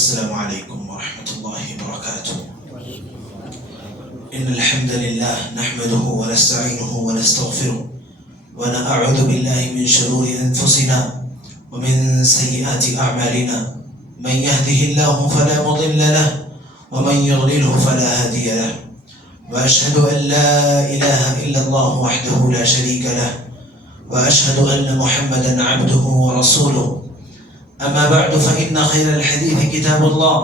السلام عليكم ورحمة الله وبركاته. إن الحمد لله نحمده ونستعينه ونستغفره ونعوذ بالله من شرور أنفسنا ومن سيئات أعمالنا. من يهده الله فلا مضل له ومن يضلله فلا هادي له. وأشهد أن لا إله إلا الله وحده لا شريك له وأشهد أن محمدا عبده ورسوله. أما بعد فإن خير الحديث كتاب الله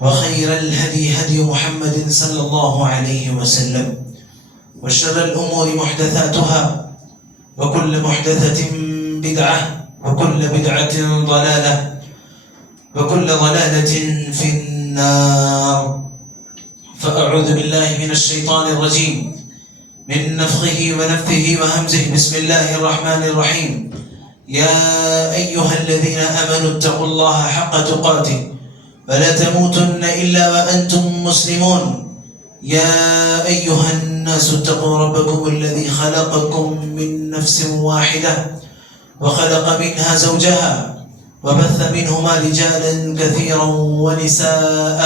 وخير الهدي هدي محمد صلى الله عليه وسلم وشر الأمور محدثاتها وكل محدثة بدعة وكل بدعة ضلالة وكل ضلالة في النار. فأعوذ بالله من الشيطان الرجيم من نفخه ونفثه وهمزه. بسم الله الرحمن الرحيم. يا أيها الذين آمنوا اتقوا الله حق تقاته ولا تموتن إلا وأنتم مسلمون. يا أيها الناس اتقوا ربكم الذي خلقكم من نفس واحدة وخلق منها زوجها وبث منهما رجالا كثيرا ونساء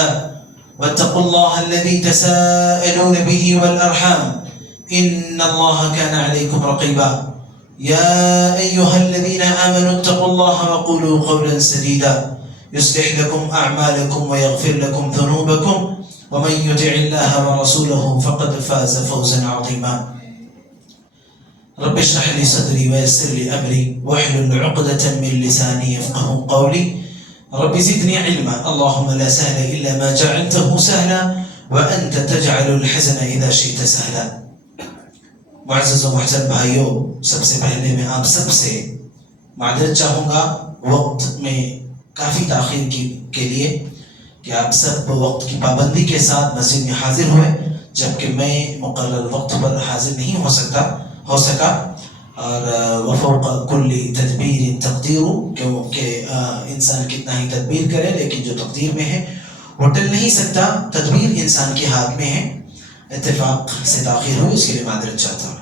واتقوا الله الذي تساءلون به والأرحام إن الله كان عليكم رقيبا. يا أيها الذين آمنوا اتقوا الله وقولوا قولا سديدا يصلح لكم أعمالكم ويغفر لكم ذنوبكم ومن يطع الله ورسوله فقد فاز فوزا عظيما. رب اشرح لي صدري ويسر لي أمري واحلل عقدة من لساني يفقهوا قولي. رب زدني علما. اللهم لا سهل إلا ما جعلته سهلا وأنت تجعل الحزن إذا شئت سهلا. معزز و محترم بھائیوں، سب سے پہلے میں آپ سب سے معذرت چاہوں گا وقت میں کافی تاخیر کے لیے کہ آپ سب وقت کی پابندی کے ساتھ مسجد میں حاضر ہوئے، جبکہ میں مقرر وقت پر حاضر نہیں ہو سکا اور وفوق کل تدبیر تقدیر، کیونکہ انسان کتنا ہی تدبیر کرے لیکن جو تقدیر میں ہے وہ ٹل نہیں سکتا. تدبیر انسان کے ہاتھ میں ہے. اتفاق سے تاخیر ہوئی، اس کے لیے معذرت چاہتا ہوں.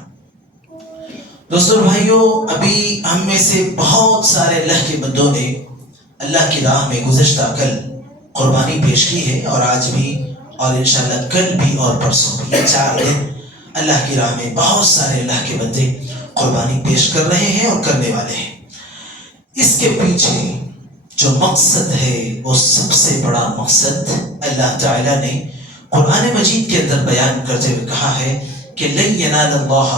دوستو بھائیوں، ابھی ہم میں سے بہت سارے اللہ کے بندوں نے اللہ کی راہ میں گزشتہ کل قربانی پیش کی ہے، اور آج بھی اور انشاءاللہ کل بھی اور پرسوں بھی، یہ 4 دن اللہ کی راہ میں بہت سارے اللہ کے بندے قربانی پیش کر رہے ہیں اور کرنے والے ہیں. اس کے پیچھے جو مقصد ہے وہ سب سے بڑا مقصد اللہ تعالیٰ نے قرآن مجید کے اندر بیان کرتے ہوئے کہا ہے کہ لن ینال اللہ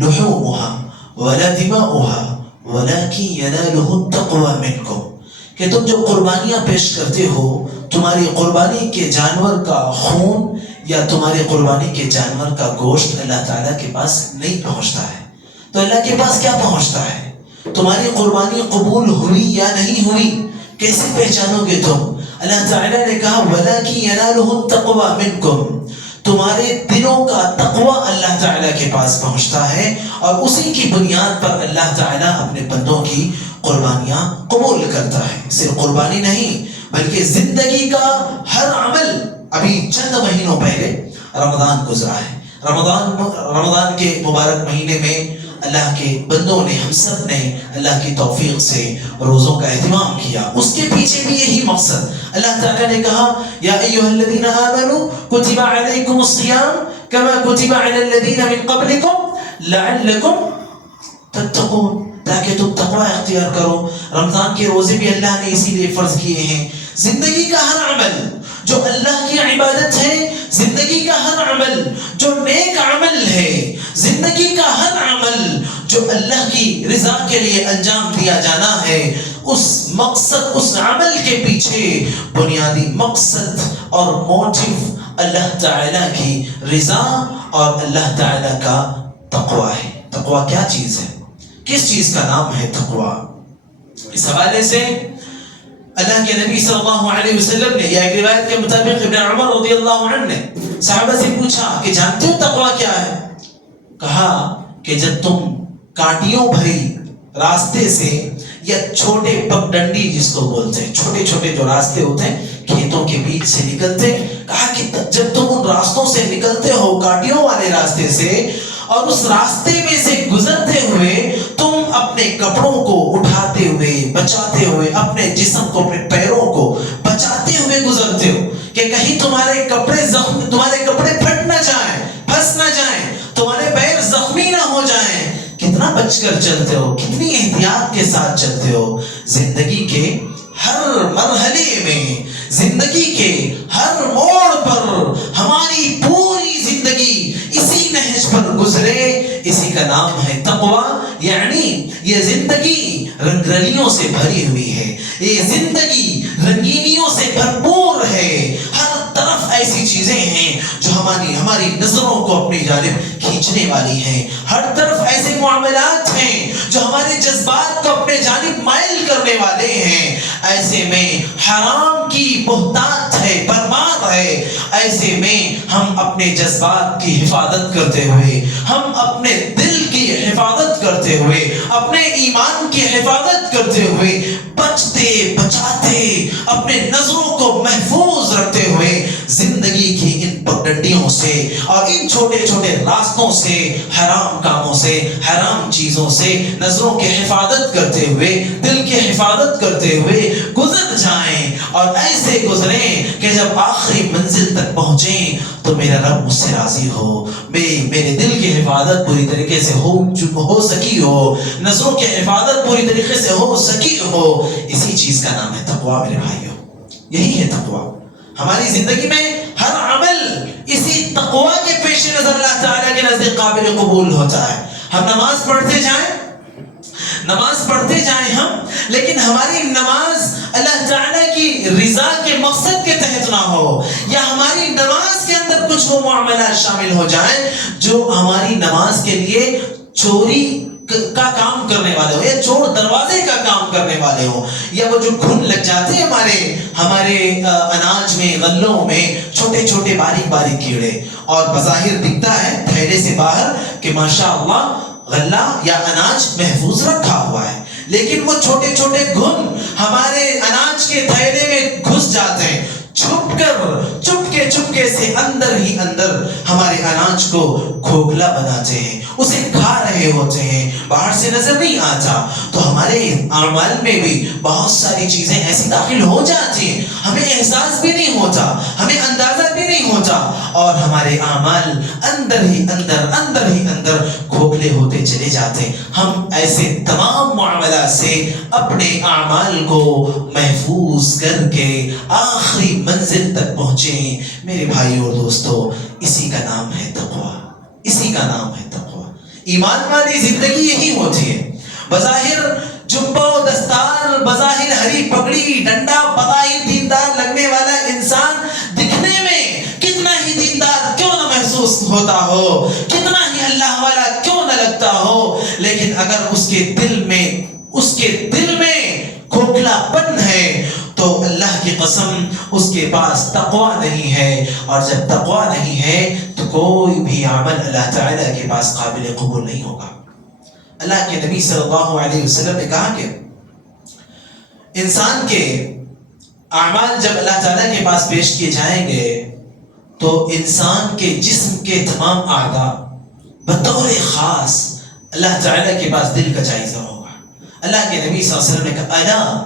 لحومها ولا دماؤها ولكن يناله التقوى منكم، کہ تم جو قربانیاں پیش کرتے ہو، تمہاری قربانی کے جانور کا خون یا تمہاری قربانی کے جانور کا گوشت اللہ تعالیٰ کے پاس نہیں پہنچتا ہے. تو اللہ کے پاس کیا پہنچتا ہے؟ تمہاری قربانی قبول ہوئی یا نہیں ہوئی کیسے پہچانو گے تم؟ اللہ تعالیٰ نے کہا وَلَكِنْ يَنَالُهُ التَّقْوَى مِنْكُمْ، تمہارے دلوں کا تقوی اللہ تعالیٰ کے پاس پہنچتا ہے، اور اسی کی بنیاد پر اللہ تعالیٰ اپنے بندوں کی قربانیاں قبول کرتا ہے. صرف قربانی نہیں بلکہ زندگی کا ہر عمل. ابھی چند مہینوں پہلے رمضان گزرا ہے. رمضان کے مبارک مہینے میں اللہ کے بندوں نے، ہم سب نے اللہ کی توفیق سے روزوں کا اہتمام کیا. اس کے پیچھے بھی یہی مقصد. اللہ تعالیٰ نے کہا یا ایھا الذین آمنوا کتب علیکم الصیام کما کتب علی الذین من قبلکم لعلکم تتقون، تاکہ تم تقوی اختیار کرو. رمضان کے روزے بھی اللہ نے اسی لیے فرض کیے ہیں. زندگی کا ہر عمل جو اللہ کی عبادت ہے، زندگی کا ہر عمل جو نیک عمل ہے، زندگی کا ہر عمل جو اللہ کی رضا کے لیے انجام دیا جانا ہے، اس مقصد، اس عمل کے پیچھے بنیادی مقصد اور موٹیو اللہ تعالیٰ کی رضا اور اللہ تعالیٰ کا تقوی ہے. تقوی کیا چیز ہے؟ کس چیز کا نام ہے تقوی؟ اس حوالے سے اللہ کے نبی صلی اللہ علیہ وسلم نے، یا ایک روایت کے مطابق ابن عمر رضی اللہ عنہ نے صحابہ سے پوچھا کہ جانتے ہو تقوی کیا ہے؟ کہا کہ جب تم کانٹیوں بھری راستے سے یا چھوٹے پگڈنڈی جس کو بولتے ہیں، چھوٹے چھوٹے جو راستے ہوتے ہیں کھیتوں کے بیچ سے نکلتے، کہا کہ جب تم ان راستوں سے نکلتے ہو، کانٹیوں والے راستے سے، اور اس راستے میں سے گزرتے ہوئے تم اپنے کپڑوں کو اٹھاتے ہوئے، بچاتے ہوئے، اپنے جسم کو، اپنے پیروں کو بچاتے کے ہر مرحلے میں، زندگی کے ہر موڑ پر ہماری پوری زندگی اسی نہج پر گزرے، اسی کا نام ہے تقوی۔ یعنی یہ زندگی رنگ رلیوں سے بھری ہوئی ہے، یہ زندگی رنگینیوں سے بھرپور ہے، ہر طرف ایسی چیزیں ہیں جو ہماری نظروں کو اپنی جانب کھینچنے والی ہیں، ہر طرف ایسے معاملات ہیں جو ہمارے جذبات کو اپنے جانب مائل کرنے والے ہیں۔ ایسے میں حرام کی بہتات ہے، برمار ہے۔ ایسے میں ہم اپنے جذبات کی حفاظت کرتے ہوئے، ہم اپنے دل کی حفاظت کرتے ہوئے، اپنے ایمان کی حفاظت کرتے ہوئے، بچتے بچاتے اپنے نظروں کو محفوظ رکھتے ہوئے زندگی کی ان پگڈنڈیوں سے اور ان چھوٹے چھوٹے راستوں سے، حرام کاموں سے، حرام چیزوں سے نظروں کی حفاظت کرتے ہوئے، دل کی حفاظت کرتے ہوئے گزر جائیں، اور ایسے گزریں کہ جب آخری منزل تک پہنچیں تو میرا رب مجھ سے راضی ہو، میرے دل کی حفاظت پوری طریقے سے ہو سکی ہو، نظروں کی حفاظت پوری طریقے سے ہو سکی ہو۔ اسی چیز کا نام ہے تقویٰ میرے بھائیوں، یہی ہے تقویٰ۔ ہماری زندگی میں ہر عمل اسی تقویٰ کے پیش نظر اللہ تعالیٰ کے نزدیک قابل قبول ہوتا ہے۔ ہم نماز پڑھتے جائیں ہم، لیکن ہماری نماز اللہ تعالیٰ کی رضا کے مقصد کے تحت نہ ہو، یا ہماری نماز کے اندر کچھ وہ معاملات شامل ہو جائیں جو ہماری نماز کے لیے چوری کا کام کرنے والے ہو، یا چور دروازے کا کام کرنے والے ہو، یا وہ جو گھن لگ جاتے ہیں ہمارے اناج میں، غلوں میں، چھوٹے چھوٹے باریک باریک کیڑے، اور بظاہر دکھتا ہے تھیلے سے باہر کہ ماشاءاللہ غلہ یا اناج محفوظ رکھا ہوا ہے، لیکن وہ چھوٹے چھوٹے گھن ہمارے اناج کے تھیلے میں گھس جاتے ہیں، چپکے سے اندر ہی اندر ہمارے اناج کو کھوکھلا بناتے ہیں، اسے کھا رہے ہوتے ہیں، باہر سے نظر نہیں آتا۔ تو ہمارے اعمال میں بھی بہت ساری چیزیں ایسی داخل ہو جاتی ہیں، ہمیں احساس بھی نہیں ہوتا، ہمیں اندازہ بھی نہیں ہوتا، اور ہمارے اعمال اندر ہی اندر کھوکھلے ہوتے چلے جاتے ہیں۔ ہم ایسے تمام معاملات سے اپنے اعمال کو محفوظ کر کے آخری منزل تک پہنچیں میرے بھائی اور دوستو، اسی کا نام ہے تقویٰ، اسی کا نام ہے تقویٰ۔ ایمان والی زندگی یہی ہوتی ہے، بظاہر جبہ و دستار، بظاہر ہری پگڑی ڈنڈا، بظاہر دیندار لگنے والا انسان دکھنے میں کتنا ہی دیندار کیوں نہ محسوس ہوتا ہو، کتنا ہی اللہ والا کیوں نہ لگتا ہو، لیکن اگر اس کے دل میں کھوکھلا پن ہے تو اللہ کی قسم اس کے پاس تقویٰ نہیں ہے، اور جب تقویٰ نہیں ہے تو کوئی بھی عمل اللہ تعالیٰ کے پاس قابل قبول نہیں ہوگا۔ اللہ کے نبی صلی اللہ علیہ وسلم نے کہا کہ انسان کے اعمال جب اللہ تعالیٰ کے پاس پیش کیے جائیں گے تو انسان کے جسم کے تمام اعضاء بطور خاص اللہ تعالیٰ کے پاس دل کا جائزہ ہوگا۔ اللہ کے نبی صلی اللہ علیہ وسلم نے کہا الا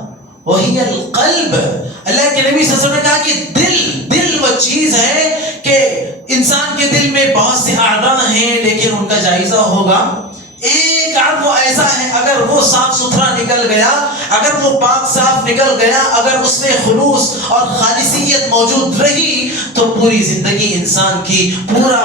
وہی القلب، اللہ کے نبی صلی اللہ علیہ وسلم نے کہا کہ دل وہ چیز ہے کہ انسان کے دل میں بہت سے اعضاء ہیں، لیکن ان کا جائزہ ہوگا۔ ایک عضو ایسا ہے اگر وہ صاف ستھرا نکل گیا، اگر وہ پاک صاف نکل گیا، اگر اس میں خلوص اور خالصیت موجود رہی تو پوری زندگی انسان کی، پورا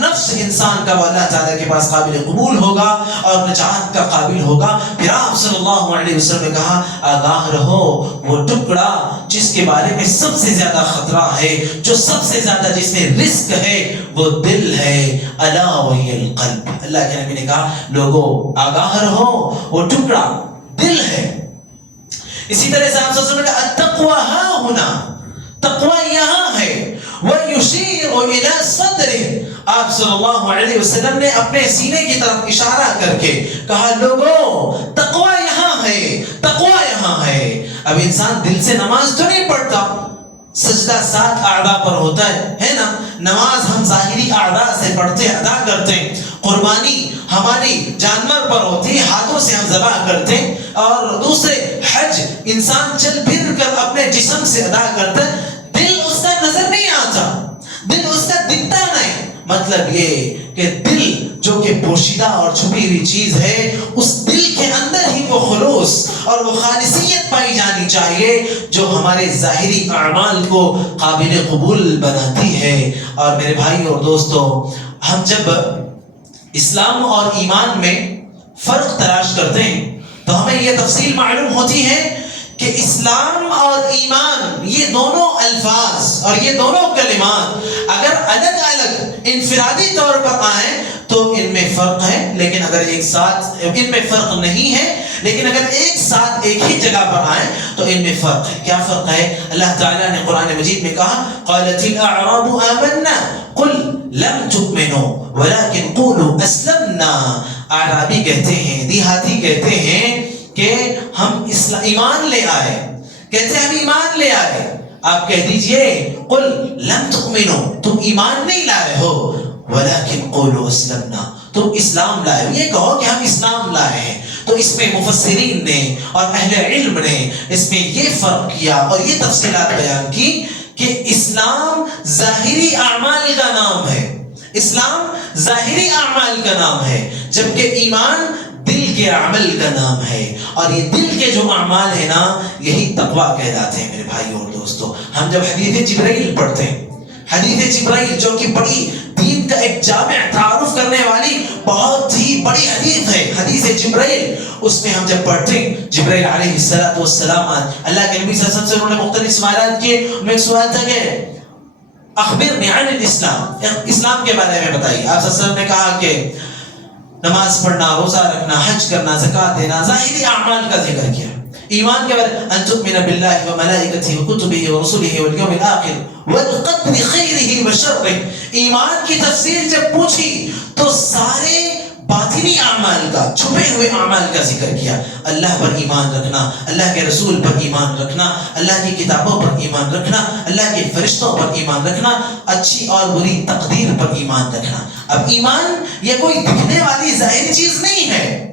نفس انسان کا اللہ تعالیٰ کے پاس قابل قبول ہوگا اور نجات کا قابل ہوگا۔ پھر آپ صلی اللہ علیہ وسلم نے کہا آگاہ رہو، وہ ٹکڑا جس کے بارے میں سب سے زیادہ خطرہ ہے، جو سب سے زیادہ جس میں رزق ہے، وہ دل ہے۔ الا وہی القلب، اللہ کے نبی نے کہا لوگوں آگاہ رہو، وہ ٹکڑا دل ہے۔ اسی طرح سے آپ صلی اللہ علیہ وسلم نے کہا التقوی ہاں ہونا، تقوی یہاں ہے۔ وَيُشِيرُ إِلَى صَدْرِهِ، آپ صلی اللہ علیہ وسلم نے اپنے سینے کی طرف اشارہ کر کے کہا لوگوں تقوی یہاں ہے، تقوی یہاں ہے۔ اب انسان دل سے نماز تو نہیں پڑھتا، سجدہ 7 اعضاء پر ہوتا ہے نا، نماز ہم ظاہری اعضاء سے پڑھتے ادا کرتے ہیں، قربانی ہماری جانور پر ہوتی ہے، ہاتھوں سے ہم ذبح کرتے ہیں، اور دوسرے حج انسان چل پھر کر اپنے جسم سے ادا کرتا ہے، دل اس کا نظر نہیں آتا، دل اس کا دکھتا نہیں۔ مطلب یہ کہ دل جو کہ پوشیدہ اور چھپی ہوئی چیز ہے، اس دل کے اندر ہی وہ خلوص اور وہ خالصیت پائی جانی چاہیے جو ہمارے ظاہری اعمال کو قابل قبول بناتی ہے۔ اور میرے بھائی اور دوستو، ہم جب اسلام اور ایمان میں فرق تلاش کرتے ہیں تو ہمیں یہ تفصیل معلوم ہوتی ہے کہ اسلام اور ایمان یہ دونوں الفاظ اور یہ دونوں کلمات اگر الگ الگ انفرادی طور پر آئیں تو ان میں فرق ہے، لیکن اگر ایک ساتھ ان میں فرق نہیں ہے، لیکن اگر ایک ساتھ ایک ہی جگہ پر آئیں تو ان میں فرق ہے۔ کیا فرق ہے؟ اللہ تعالیٰ نے قرآن مجید میں کہا قالت الاعراب آمنا قل لم تؤمنوا ولكن قولوا اسلمنا۔ اعرابی کہتے ہیں، دیہاتی کہتے ہیں کہ ہم ایمان لے آئے، کہتے ہیں ہم ایمان لے آئے۔ آپ کہہ دیجئے قل لم تؤمنوا، تم ایمان نہیں لائے ہو، ولكن قولوا اسلمنا، تم اسلام لائے ہو، یہ کہو کہ ہم اسلام لائے ہیں۔ تو اس میں مفسرین نے اور اہل علم نے اس میں یہ فرق کیا اور یہ تفصیلات بیان کی کہ اسلام ظاہری اعمال کا نام ہے، اسلام ظاہری اعمال کا نام ہے، جبکہ ایمان دل کے عمل کا نام ہے۔ اور یہ دل کے جو اعمال ہیں نا، یہی تقویٰ کہلاتے ہیں میرے بھائی اور دوستو۔ ہم جب حدیث جبرائیل پڑھتے ہیں، حدیث جبرائیل جو کہ بڑی دین کا ایک جامع تعارف کرنے والی بہت ہی بڑی حدیث ہے، حدیث جبرائیل، اس میں ہم جب پڑھتے ہیں جبرائیل علیہ السلام اللہ کے نبی صلی اللہ علیہ وسلم سے انہوں نے مختلف سوالات کیے۔ ان میں ایک سوال تھا کہ اخبرنی عن الاسلام، اسلام کے بارے میں بتائیے۔ آپ صلی اللہ علیہ وسلم نے کہا کہ نماز پڑھنا، روزہ رکھنا، حج کرنا، زکوٰۃ دینا، ظاہری اعمال کا ذکر کیا۔ ایمان کے بارے ان تؤمن باللہ وملائکتہ وکتبہ ورسلہ والیوم الآخر والقدر خیرہ وشرہ۔ ایمان کی تفصیل جب پوچھی تو سارے باطنی اعمال کا، چھپے ہوئے اعمال کا ذکر کیا۔ اللہ پر ایمان رکھنا، اللہ کے رسول پر ایمان رکھنا، اللہ کی کتابوں پر ایمان رکھنا، اللہ کے فرشتوں پر ایمان رکھنا، اچھی اور بری تقدیر پر ایمان رکھنا۔ اب ایمان یہ کوئی دکھنے والی ظاہری چیز نہیں ہے،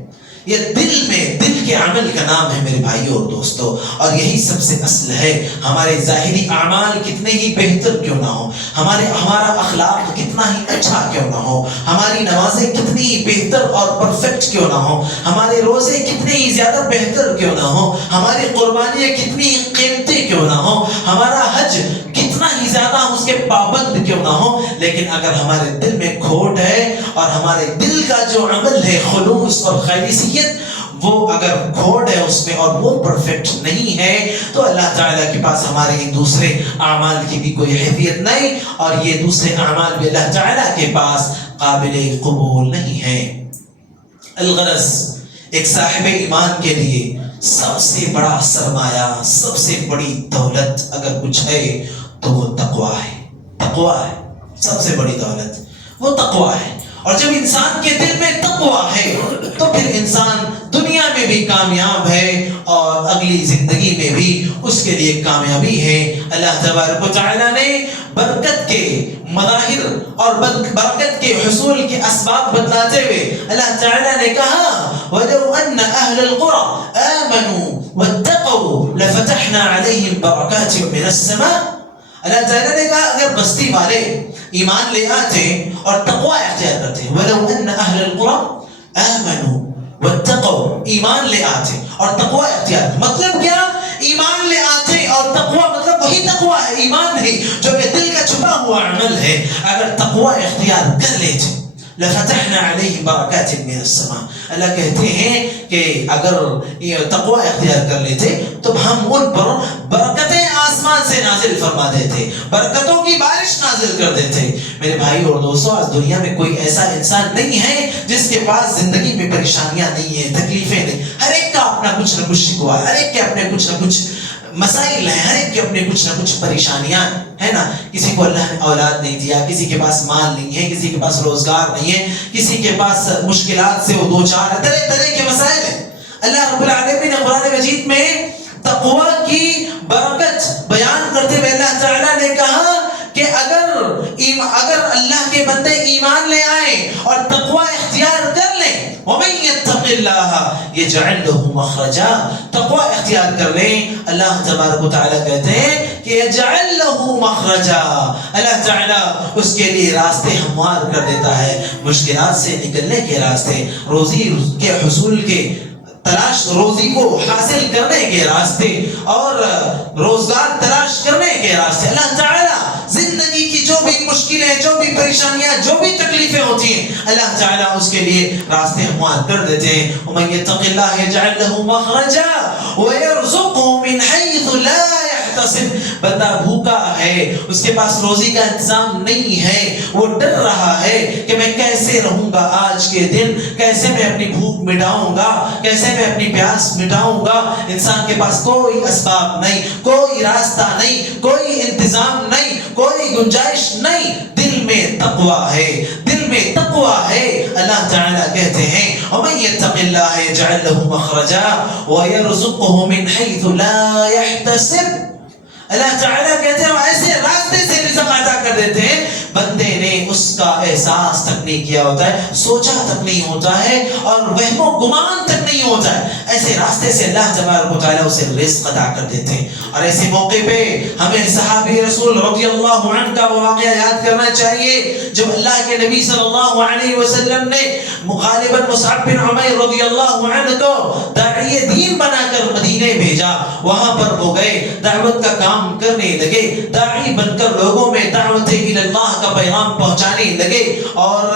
یہ دل میں، دل کے عمل کا نام ہے میرے بھائی اور دوستو۔ اور یہی سب سے اصل ہے۔ ہمارے ظاہری اعمال کتنے ہی بہتر کیوں نہ ہو، ہمارا اخلاق کتنا ہی اچھا کیوں نہ ہو، ہماری نمازیں کتنی ہی بہتر اور پرفیکٹ کیوں نہ ہو، ہمارے روزے کتنے ہی زیادہ بہتر کیوں نہ ہو، ہماری قربانیاں کتنی ہی قیمتی کیوں نہ ہو، ہمارا حج کتنا ہی زیادہ ہم اس کے پابند کیوں نہ ہو، لیکن اگر ہمارے دل میں کھوٹ ہے اور ہمارے دل کا جو عمل ہے خلوص اور خالصیت، وہ اگر کھوٹ ہے اس میں اور وہ پرفیکٹ نہیں ہے تو اللہ تعالیٰ کے پاس ہمارے ان دوسرے اعمال کی بھی کوئی حیثیت نہیں، اور یہ دوسرے اعمال بھی اللہ تعالیٰ کے پاس قابل قبول نہیں ہے۔ الغرض، ایک صاحب ایمان کے لیے سب سے بڑا سرمایہ، سب سے بڑی دولت اگر کچھ ہے تو وہ تقویٰ ہے۔ تقویٰ ہے سب سے بڑی دولت، وہ تقویٰ ہے۔ اور جب انسان کے دل میں تقویٰ ہے تو پھر انسان دنیا میں بھی کامیاب ہے اور اگلی زندگی میں بھی اس کے لیے کامیابی ہے۔ اللہ تبارک و تعالیٰ نے برکت کے مظاہر اور برکت کے حصول کے اسباب بتلاتے ہوئے اللہ تعالیٰ نے کہا وَلَوْ أَنَّ أَهْلَ الْقُرَىٰ آمَنُوا وَاتَّقَوْا لَفَتَحْنَا عَلَيْهِمْ بَرَكَاتٍ مِّنَ السَّمَاءِ۔ اللہ تعالیٰ نے کہا اگر بستی والے ایمان لے آتے اور تقویٰ اختیار کرتے، وَلَوْ أَنَّ أَهْلَ الْقُرَىٰ آمَنُوا وَاتَّقَوْا، ایمان لے آتے اور تقویٰ اختیار، مطلب کیا؟ ایمان لے آتے اور تقویٰ مطلب وہی تقویٰ ہے، ایمان نہیں جو کہ دل کا چھپا ہوا عمل ہے۔ اگر تقویٰ اختیار کر لیتے لَفَتَحْنَا عَلَيْهِمْ بَرَكَاتٍ مِّنَ السَّمَاءِ، اللہ کہتے ہیں کہ اگر تقویٰ اختیار کر لیتے تو ہم ان پر برکتیں آسمان سے نازل فرما دیتے، برکتوں کی بارش نازل کر دیتے۔ میرے بھائی اور دوستو، آج دنیا میں کوئی ایسا انسان نہیں ہے جس کے پاس زندگی میں پریشانیاں نہیں ہیں، تکلیفیں نہیں۔ ہر ایک کا اپنا کچھ نہ کچھ شکوہ ہے، ہر ایک کے اپنے کچھ نہ کچھ مسائل ہیں، ہر ایک کے اپنے کچھ نہ کچھ پریشانیاں ہے نا۔ کسی کو اللہ نے اولاد نہیں دیا، کسی کے پاس مال نہیں ہے، کسی کے پاس روزگار نہیں ہے، کسی کے پاس مشکلات سے وہ دو چار ہے، طرح طرح کے مسائل ہیں۔ اللہ رب العالمین نے قرآن مجید میں تقویٰ کی برکت بیان کرتے ہوئے اللہ تعالیٰ نے کہا کہ اگر اللہ کے بندے ایمان لے آئیں اور تقویٰ اختیار کر لیں، وَمَن يَتَّقِ اللَّهَ يَجْعَلْ لَهُ مَخْرَجًا، تقویٰ اختیار کر لیں، اللہ تبارک و تعالیٰ کہتے ہیں کہ يَجْعَلْ لَهُ مَخْرَجًا، اللہ تعالیٰ اس کے لیے راستے ہموار کر دیتا ہے، مشکلات سے نکلنے کے راستے، روزی کے حصول کے تلاش روزی کو حاصل کرنے کے راستے اور روزگار تلاش کرنے کے راستے اللہ تعالیٰ زندگی کی جو بھی مشکلیں، جو بھی پریشانیاں، جو بھی تکلیفیں ہوتی ہیں، اللہ تعالیٰ اس کے لیے راستے ہموار کر دیتے ہیں. وَمَن يَتَّقِ اللَّهَ يَجْعَل لَّهُ مَخْرَجًا وَيَرْزُقْهُ مِنْ حَيْثُ لَا يَحْتَسِبُ. بندہ بھوکا ہے، اس کے پاس روزی کا انتظام نہیں ہے، وہ ڈر رہا ہے کہ میں کیسے رہوں گا آج کے دن، کیسے میں اپنی بھوک مٹاؤں گا، کیسے میں اپنی پیاس مٹاؤں گا. انسان کے پاس کوئی اسباب نہیں، کوئی راستہ نہیں، کوئی انتظام نہیں، کوئی گنجائش نہیں. دل میں تقوی ہے، دل میں تقوی ہے. اللہ تعالیٰ کہتے ہیں وَمَن يَتَّقِ اللَّهَ يَجْعَل لَّهُ مَخْرَجًا وَيَرْزُقْهُ مِنْ حَيْثُ لَا يَحْتَسِبُ. اللہ تعالیٰ کہتے ہیں ایسے راستے سے رزق عطا کر دیتے ہیں بندے نے اس کا احساس تک نہیں کیا ہوتا ہے، سوچا تک نہیں ہوتا ہے، اور وہم و گمان تک نہیں ہوتا ہے. ایسے راستے سے اللہ تبارک و تعالیٰ اسے رزق عطا کر دیتے ہیں. اور ایسے موقع پہ ہمیں صحابی رسول رضی اللہ عنہ کا وہ واقعہ یاد کرنا چاہیے جب اللہ کے نبی صلی اللہ علیہ وسلم نے غالباً مصعب بن عمیر رضی اللہ عنہ کو داعی دین بنا کر مدینے بھیجا. وہاں پر وہ گئے، دعوت کا کام کرنے لگے، داعی بن کر لوگوں میں دعوت اللہ کا پیغام پہنچانے لگے. اور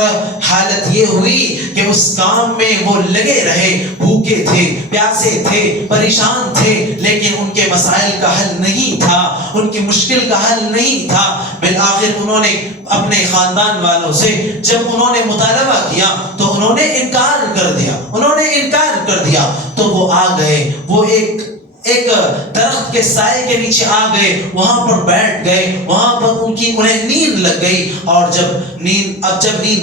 حالت یہ ہوئی کہ اس کام میں وہ لگے رہے، بھوکے تھے، پیاسے تھے، پریشان تھے، لیکن ان کے مسائل کا حل نہیں تھا، ان کی مشکل کا حل نہیں تھا. بالآخر انہوں نے اپنے خاندان والوں سے جب انہوں نے مطالبہ کیا تو انہوں نے انکار کر دیا. تو وہ آ گئے، وہ ایک درخت کے سائے کے نیچے آ گئے، وہاں پر بیٹھ گئے. وہاں پر انہیں نیند لگ گئی، اور جب نیند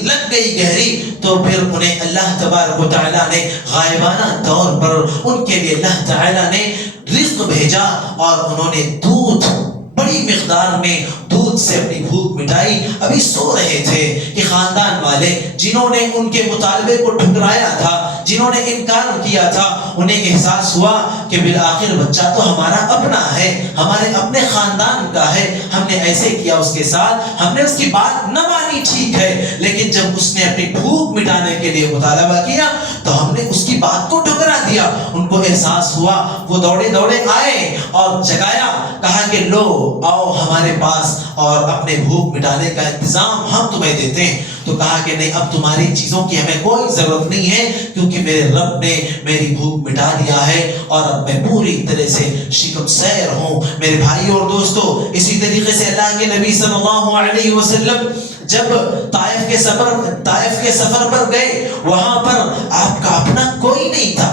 لگ گئی گہری تو پھر انہیں اللہ تبارک و تعالیٰ نے غائبانہ طور پر ان کے لیے اللہ تعالیٰ نے رزق بھیجا، اور انہوں نے بڑی مقدار میں دودھ سے اپنی بھوک مٹائی. ابھی سو رہے تھے کہ خاندان والے جنہوں نے ان کے مطالبے کو ٹھکرایا تھا، جنہوں نے انکار کیا تھا، انہیں احساس ہوا کہ بالآخر بچہ تو ہمارا اپنا ہے، ہمارے اپنے خاندان کا ہے، ہم نے ایسے کیا اس کے ساتھ، ہم نے اس کی بات نہ مانی ٹھیک ہے، لیکن جب اس نے اپنی بھوک مٹانے کے لیے مطالبہ کیا تو ہم نے اس کی بات کو ٹھکرا دیا. ان کو احساس ہوا، وہ دوڑے آئے اور جگایا، کہا کہ لو آؤ ہمارے پاس اور اپنے بھوک مٹانے کا انتظام ہم تمہیں دیتے ہیں. تو کہا کہ نہیں، اب تمہاری چیزوں کی ہمیں کوئی ضرورت نہیں ہے، کیونکہ میرے رب نے میری بھوک مٹا دیا ہے اور اب میں پوری طرح سے شکم سیر ہوں. میرے بھائی اور دوستو، اسی طریقے سے اللہ کے نبی صلی اللہ علیہ وسلم جب طائف کے سفر پر گئے، وہاں پر آپ کا اپنا کوئی نہیں تھا،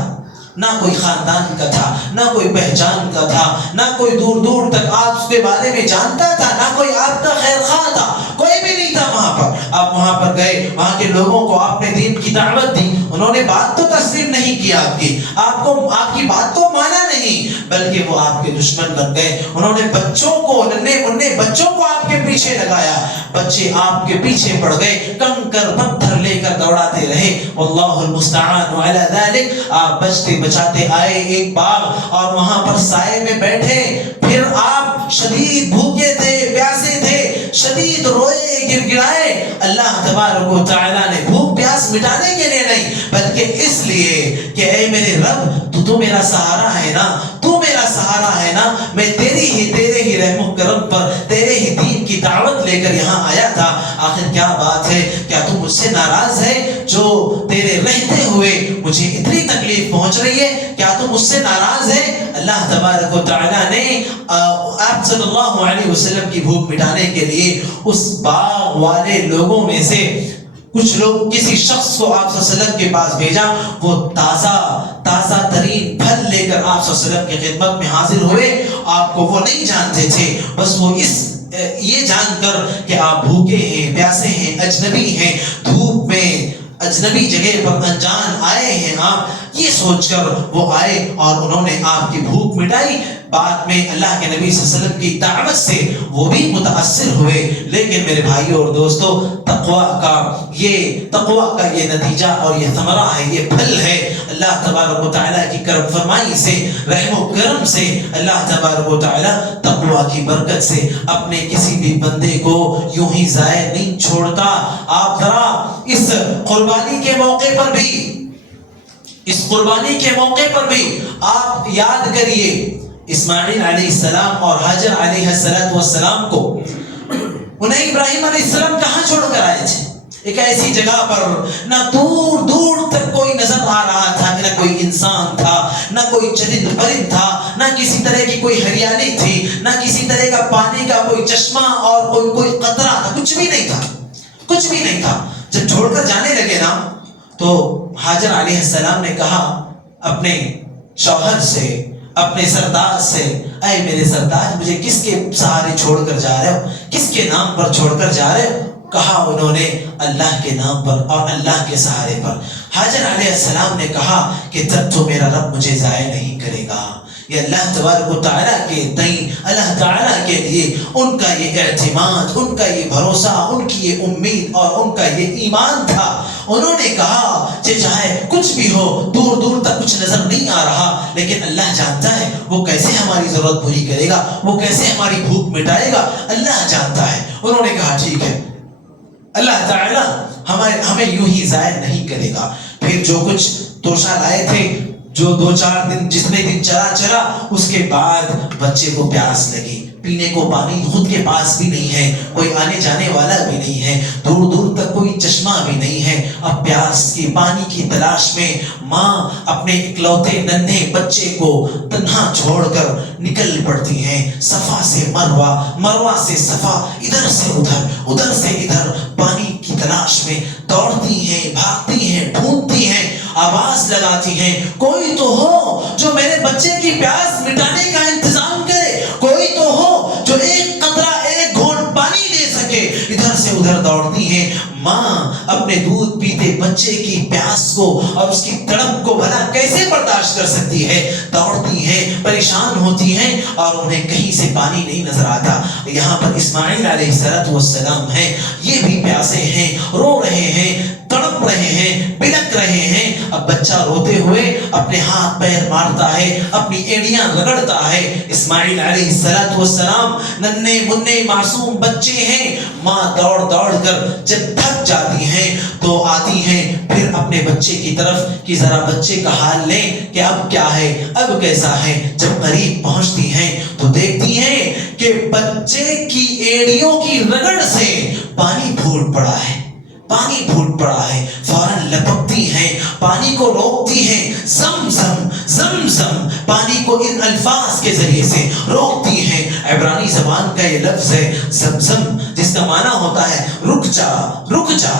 نہ کوئی خاندان کا تھا، نہ کوئی پہچان کا تھا، نہ کوئی دور تک آپ اس کے بارے میں جانتا تھا، نہ کوئی آپ کا خیر خواہ تھا، کوئی بھی نہیں تھا وہاں پر. آپ وہاں پر گئے، وہاں کے لوگوں کو آپ نے دین کی دعوت دی، انہوں نے بات تو تسلیم نہیں کی آپ کی بات تو مانا نہیں، بلکہ وہ آپ کے دشمن بن گئے. انہوں نے ننھے بچوں کو آپ کے پیچھے لگایا، بچے آپ کے پیچھے پڑ گئے، کنکر پتھر لے کر دوڑاتے رہے. واللہ المستعان علی ذلک. آپ بچاتے آئے ایک باغ، اور وہاں پر سائے میں بیٹھے. پھر آپ شدید بھوکے تھے، پیاسے تھے، شدید روئے، گڑگڑائے. اللہ تبارک و تعالیٰ نے بھوک پیاس مٹانے کے لیے نہیں، بلکہ اس لیے کہ اے میرے رب، تو میرا سہارا ہے نا، میں تیرے ہی رحم و کرم پر، تیرے ہی دین کی دعوت لے کر یہاں آیا تھا. آخر کیا بات ہے؟ کیا تو مجھ سے ناراض ہے جو تیرے رہتے ہوئے مجھے اتنی تکلیف پہنچ رہی ہے؟ کیا تو مجھ سے ناراض ہے؟ اللہ تبارک و تعالیٰ نے آپ صلی اللہ علیہ وسلم کی بھوک مٹانے کے لیے اس باغ والے لوگوں میں سے کچھ لوگ، کسی شخص کو آپ صلی اللہ علیہ وسلم کے پاس بھیجا. وہ تازہ ترین پھل لے کر آپ صلی اللہ علیہ وسلم کی خدمت میں حاضر ہوئے. آپ کو وہ نہیں جانتے تھے، بس وہ یہ جان کر کہ آپ بھوکے ہیں، پیاسے ہیں، اجنبی ہیں، دھوپ میں اجنبی جگہ پر انجان آئے ہیں، آپ یہ سوچ کر وہ آئے اور انہوں نے آپ کی بھوک مٹائی. بعد میں اللہ کے نبی صلی اللہ علیہ وسلم کی دعوت سے وہ بھی متاثر ہوئے. لیکن میرے بھائیو اور دوستو، تقوی کا یہ نتیجہ اور یہ ثمرہ ہے، یہ پھل ہے. اللہ تبارک و تعالیٰ کی کرم فرمائی سے، رحم و کرم سے، اللہ تبارک و تعالیٰ تقوی کی برکت سے اپنے کسی بھی بندے کو یوں ہی ضائع نہیں چھوڑتا. آپ ذرا اس قربانی کے موقع پر بھی اس قربانی کے موقع پر بھی آپ یاد کریے اسماعیل علیہ السلام اور حاجر علیہ السلام کو انہیں ابراہیم علیہ السلام کہاں چھوڑ کر آئے تھے؟ ایک ایسی جگہ پر نہ دور دور تک کوئی نظر آ رہا تھا، نہ کوئی انسان تھا، نہ کوئی چرند پرند تھا، نہ کسی طرح کی کوئی ہریالی تھی، نہ کسی طرح کا پانی کا کوئی چشمہ اور کوئی قطرہ تھا، کچھ بھی نہیں تھا، کچھ بھی نہیں تھا۔ جب چھوڑ کر جانے لگے نا تو حاجر علیہ السلام نے کہا اپنے شوہر سے، اپنے سردار سے، اے میرے سردار، مجھے کس کے سہارے چھوڑ کر جا رہے ہو؟ کس کے نام پر چھوڑ کر جا رہے ہو؟ کہا انہوں نے اللہ کے نام پر اور اللہ کے سہارے پر۔ حاجر علیہ السلام نے کہا کہ تب تو میرا رب مجھے ضائع نہیں کرے گا۔ یہ اللہ تبارک و تعالیٰ کے تئیں، اللہ تعالیٰ کے لیے ان کا یہ اعتماد، ان کا یہ بھروسہ، ان کی یہ امید اور ان کا یہ ایمان تھا۔ انہوں نے کہا کہ چاہے کچھ بھی ہو، دور دور تک کچھ نظر نہیں آ رہا، لیکن اللہ جانتا ہے وہ کیسے ہماری ضرورت پوری کرے گا، وہ کیسے ہماری بھوک مٹائے گا، اللہ جانتا ہے۔ انہوں نے کہا ٹھیک ہے، اللہ تعالیٰ ہمیں یوں ہی ضائع نہیں کرے گا۔ پھر جو کچھ توشہ لائے تھے، جو 2-4 دن جتنے دن چلا اس کے بعد بچے کو پیاس لگی، پینے کو پانی خود کے پاس بھی نہیں ہے، کوئی آنے جانے والا بھی نہیں ہے، دور دور تک کوئی چشمہ بھی نہیں ہے۔ اب پیاس کی پانی کی تلاش میں ماں اپنے اکلوتے ننھے بچے کو تنہا چھوڑ کر نکل پڑتی ہیں، صفا سے مروہ، مروہ سے صفا، ادھر سے ادھر، ادھر سے ادھر، پانی کی تلاش میں دوڑتی ہیں، بھاگتی ہیں، ڈھونڈتی ہیں، آواز لگاتی ہیں، کوئی تو ہو جو میرے بچے کی پیاس مٹانے کا انتظام کرے، کوئی تو ہو جو ایک قطرہ، ایک گھونٹ پانی دے سکے۔ ادھر سے ادھر دوڑتی ہیں۔ ماں اپنے دودھ پیتے بچے کی پیاس کو اور اس کی تڑپ کو بھلا کیسے برداشت کر سکتی ہے؟ دوڑتی ہیں، پریشان ہوتی ہیں اور انہیں کہیں سے پانی نہیں نظر آتا۔ یہاں پر اسماعیل علیہ السلام ہیں، یہ بھی پیاسے ہیں، رو رہے ہیں، تڑپ رہے ہیں، بلک رہے ہیں۔ اب بچہ روتے ہوئے اپنے ہاتھ پیر مارتا ہے، اپنی ایڑیاں رگڑتا ہے۔ اسماعیل علیہ السلام ننھے منھے معصوم بچے ہیں۔ ماں دوڑ دوڑ کر جب تھک جاتی ہیں تو آتی ہیں پھر اپنے بچے کی طرف کہ ذرا بچے کا حال لیں کہ اب کیا ہے، اب کیسا ہے۔ جب قریب پہنچتی ہیں تو دیکھتی ہیں کہ بچے کی ایڑیوں کی رگڑ سے پانی پھوٹ پڑا ہے، پانی پھوٹ پڑا ہے۔ فوراً لپکتی ہیں، پانی کو روکتی ہیں، زمزم زمزم، پانی کو ان الفاظ کے ذریعے سے روکتی ہیں۔ عبرانی زبان کا یہ لفظ ہے زمزم، جس کا معنی ہوتا ہے رک جا، رک جا۔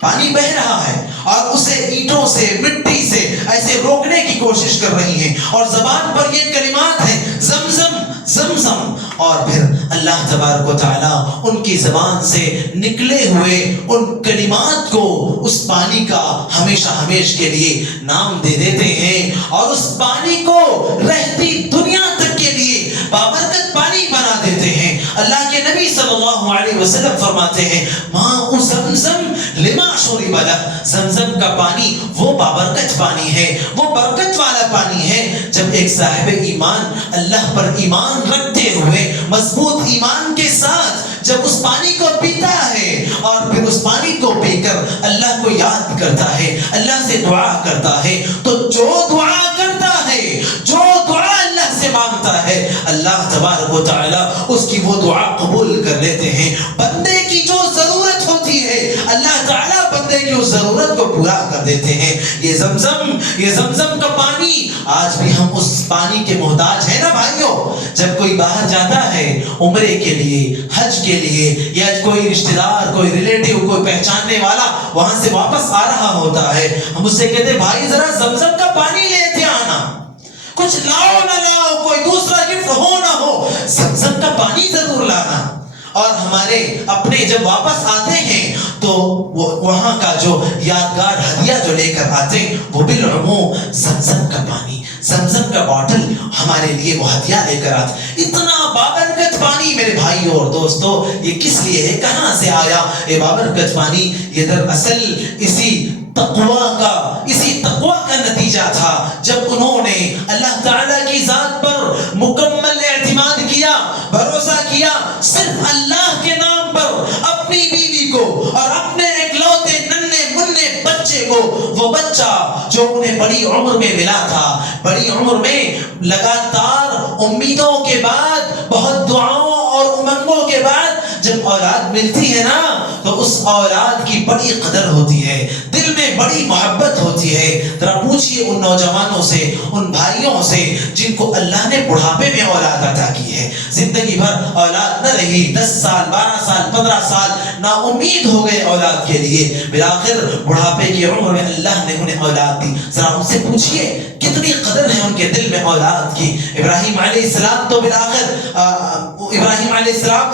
پانی بہ رہا ہے اور اسے اینٹوں سے، مٹی سے ایسے روکنے کی کوشش کر رہی ہیں، اور زبان پر یہ کلمات ہیں زمزم زمزم۔ اور پھر اللہ تبارک و تعالیٰ ان کی زبان سے نکلے ہوئے ان کلمات کو اس پانی کا ہمیشہ ہمیش کے لیے نام دے دیتے ہیں، اور اس پانی کو رہتی دنیا تک کے لیے بابرکت پانی بنا دیتے ہیں۔ اللہ کے نبی صلی اللہ علیہ وسلم فرماتے ہیں ماء زمزم لما شرب لہ، زمزم کا پانی وہ بابرکت پانی ہے، وہ برکت والا پانی ہے۔ جب ایک صاحب ایمان اللہ پر ایمان رکھتے ہوئے مضبوط ایمان کے ساتھ جب اس پانی کو پیتا ہے اور پھر اس پانی کو پی کر اللہ کو یاد کرتا ہے، اللہ سے دعا کرتا ہے، تو جو دعا کرتا ہے، جو دعا اللہ سے مانگتا ہے، اللہ تبارک و تعالیٰ اس کی وہ دعا قبول کر لیتے ہیں۔ بندے کی جو ضرورت ہوتی ہے اللہ تعالیٰ بندے کی اس ضرورت کو پورا کر دیتے ہیں۔ یہ زمزم کا پانی، آج بھی ہم اس پانی کے محتاج ہیں نا بھائیوں۔ جب کوئی باہر جاتا ہے عمرے کے لیے، حج کے لیے، یا کوئی رشتہ دار، کوئی ریلیٹیو، کوئی پہچاننے والا وہاں سے واپس آ رہا ہوتا ہے، ہم اس سے کہتے ہیں بھائی ذرا زمزم کا پانی لیتے آنا، کچھ لاؤ نہ لاؤ، کوئی دوسرا گفٹ ہو نہ ہو، زمزم کا پانی ضرور لانا۔ اور ہمارے اپنے جب واپس آتے ہیں تو وہاں کا جو یادگار ہدیہ جو لے کر آتے ہیں وہ بالعموم زمزم کا پانی، زمزم کا باٹل ہمارے لیے وہ ہدیہ لے کر آتے۔ اتنا بابرکت پانی میرے بھائیوں اور دوستوں، یہ کس لیے ہے، کہاں سے آیا یہ بابرکت پانی؟ یہ دراصل اسی تقویٰ کا نتیجہ تھا۔ جب انہوں نے اللہ تعالیٰ کی ذات پر مکمل اعتماد کیا، بھروسہ کیا، صرف اللہ کے نام پر اپنی بیوی کو اور اپنے اکلوتے ننھے منھے بچے بچے کو، وہ بچہ جو انہیں بڑی عمر میں ملا تھا، بڑی عمر میں لگاتار امیدوں کے بعد، بہت دعاؤں اور امنگوں کے بعد جب اولاد ملتی ہے نا تو اس اولاد کی بڑی قدر ہوتی ہے، دل میں بڑی محبت ہوتی ہے۔ ذرا پوچھئے ان نوجوانوں سے، ان بھائیوں سے جن کو اللہ نے بڑھاپے میں اولاد عطا کی ہے، زندگی بھر اولاد نہ رہی، 10 سال 12 سال 15 سال نا امید ہو گئے اولاد کے لیے، بالآخر بڑھاپے کی عمر میں اللہ نے انہیں اولاد دی۔ ذرا ان سے پوچھئے کتنی قدر ہے ان کے دل میں اولاد کی۔ ابراہیم علیہ السلام تو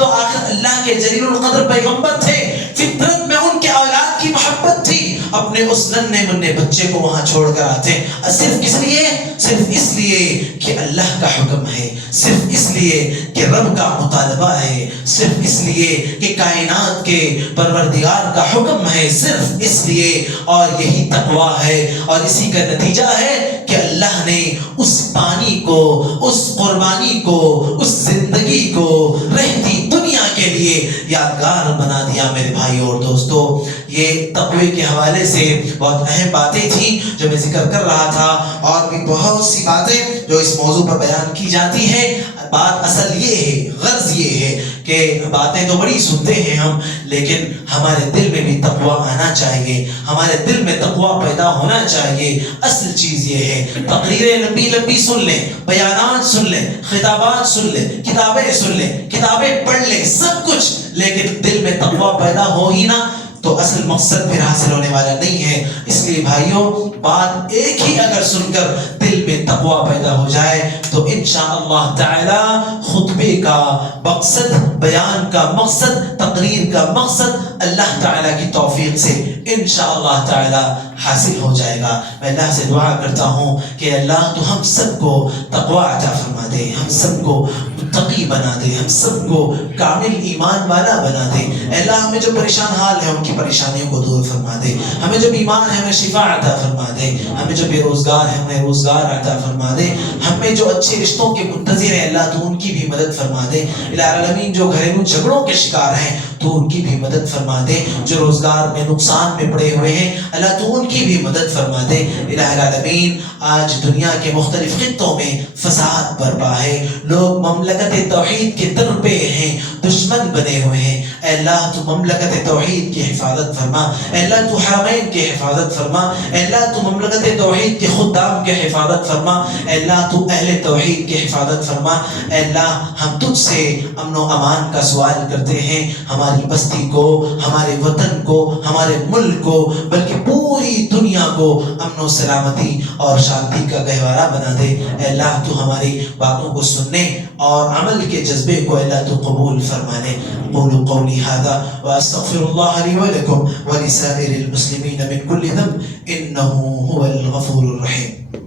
آخر اللہ کے جلیل القدر پیغمبر تھے، فطرت میں ان کے اولاد کی محبت تھی، اپنے اس ننھے منھے بچے کو وہاں چھوڑ کر آتے، صرف اس لیے کہ اللہ کا حکم ہے، صرف اس لیے کہ رب کا مطالبہ ہے، صرف اس لیے کہ کائنات کے پروردگار کا حکم ہے، صرف اس لیے، اور یہی تقویٰ ہے، اور اسی کا نتیجہ ہے کہ اللہ نے اس پانی کو، اس قربانی کو، اس زندگی کو رہتی دنیا کے لیے یادگار بنا دیا۔ میرے بھائی اور دوستو، یہ تقوی کے حوالے سے بہت اہم باتیں تھیں جو میں ذکر کر رہا تھا، اور بھی بہت سی باتیں جو اس موضوع پر بیان کی جاتی ہیں۔ بات اصل یہ ہے، غرض یہ ہے کہ باتیں تو بڑی سنتے ہیں ہم، لیکن ہمارے دل میں بھی تقویٰ آنا چاہیے، ہمارے دل میں تقویٰ پیدا ہونا چاہیے۔ اصل چیز یہ ہے، تقریریں لمبی لمبی سن لیں، بیانات سن لیں، خطابات سن لیں، کتابیں سن لیں، کتابیں پڑھ لیں، سب کچھ، لیکن دل میں تقویٰ پیدا ہو ہی نہ تو اصل مقصد پھر حاصل ہونے والا نہیں ہے۔ اس لیے بھائیوں، بات ایک ہی اگر سن کر دل میں تقویٰ پیدا ہو جائے تو انشاءاللہ تعالی خطبے کا مقصد، بیان کا مقصد، تقریر کا مقصد اللہ تعالی کی توفیق سے انشاءاللہ تعالی حاصل ہو جائے گا۔ میں اللہ سے دعا کرتا ہوں کہ اللہ تو ہم سب کو تقویٰ عطا فرما دے، ہم سب کو متقی بنا دے، ہم سب کو کامل ایمان والا بنا دے۔ اللہ ہمیں جو پریشان حال ہے ان کی پریشانیوں کو دور فرما دے، ہمیں جو بیمار ہے ہمیں شفا عطا فرما دے، ہمیں جو بے روزگار ہے ہمیں روزگار عطا فرما دے، ہمیں جو اچھے رشتوں کے منتظر ہیں اللہ تو ان کی بھی مدد فرما دے۔ الہ العالمین جو گھریلو جھگڑوں کے شکار ہیں تو ان کی بھی مدد فرما دے، جو روزگار میں نقصان میں پڑے ہوئے ہیں اللہ تو ان کی بھی مدد فرما دے۔ الہ العالمین آج دنیا کے مختلف خطوں میں فساد برپا ہے، لوگ مملکت توحید کے در پہ ہیں، دشمن بنے ہوئے ہیں۔ اے اللہ تو مملکت توحید کی حفاظت فرما، اے اللہ تو حرمین کی حفاظت فرما، اے اللہ تو مملکت توحید کے خدام کی حفاظت فرما، اے اللہ تو اہل توحید کی حفاظت فرما۔ اے اللہ ہم تجھ سے امن و امان کا سوال کرتے ہیں، ہماری بستی کو، ہمارے وطن کو، ہمارے ملک کو، بلکہ پوری دنیا کو امن و سلامتی اور شانتی کا گہوارہ بنا دے۔ اے اللہ تو ہماری باتوں کو سننے اور عمل کے جذبے کو اللہ تو قبول فرمانے۔ قولوا قولی ھذا واستغفر اللہ لی ولکم ولسائر المسلمین من کل ذنب انہ هو الغفور الرحیم۔